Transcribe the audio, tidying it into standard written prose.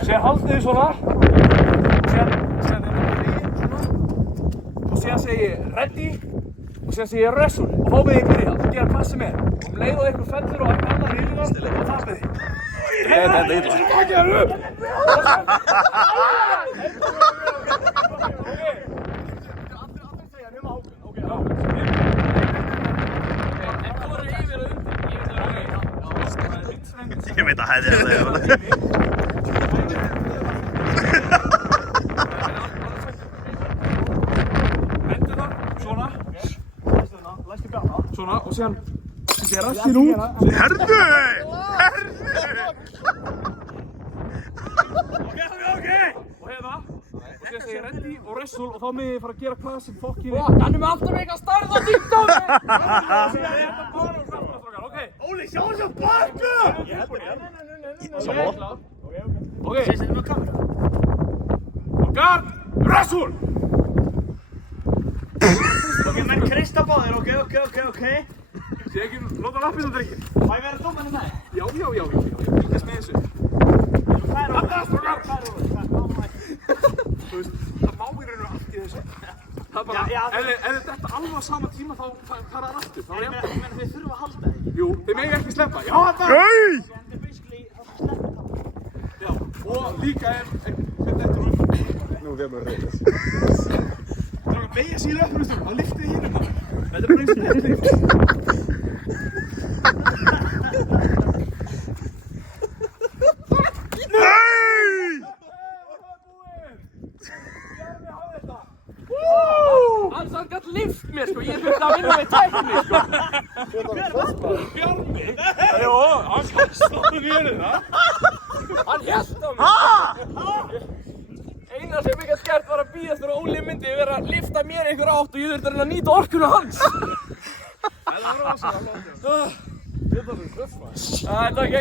Síðan haldið þið svona. Síðan svona. Og síðan segi ég ready. Og síðan segi ég wrestle. Og þá með ég byrja að gera hvað sem er. Og leið og eitthvað fellur og eitthvað annar hýringar og það með því. Þetta er illa. Takk ég það upp! Ég veit að hæði það. Endur það, svona. Svona, og síðan ég rassin út. Herðu! Ok. Og hérna. Og síðan segi ég ready og wrestle og þá með ég fara að gera hvað sem fokkið er. Hann er með alltaf eitthvað stærð og dýmt á mig! Síðan er þetta bara og kraftastrákar, ok? Óli, sjá þessu bakku! Ok. Og guard, wrestle! Ok, menn Krista báðir, ok. Sé ekki, láta lappið það drengir. Má ég vera dómarinn með? Já. Fylgjast með þessu. Þarna, strákar! Þú veist, það má í raun og allt í þessu. Það er bara, ef þetta alveg á sama tíma þá fara það aftur. Þá er ég Ég meina þið þurfa að halda því. Jú, þið megi ekki sleppa. Já, þetta! Gauð! Þetta er basically það sem sleppur það. Já, og líka hvernig þetta er Nú þegar maður reyðast. Það er að beigja sér í löpunum stundum, það lyftið hínum maður. Þetta er bara eins og þetta lyft. Hann gætt lift mér sko, ég þurfti að vinna með tækni sko. Bjarni? Jó, hann stoppaði mér í það. Hann hélt á mig. Eina sem ég gætt gert var að bíðast þegar Óli myndi vera að lifta mér einhver átt og ég þurfti að nýta orkuna hans. Það var rosalega flott. Þetta var ekki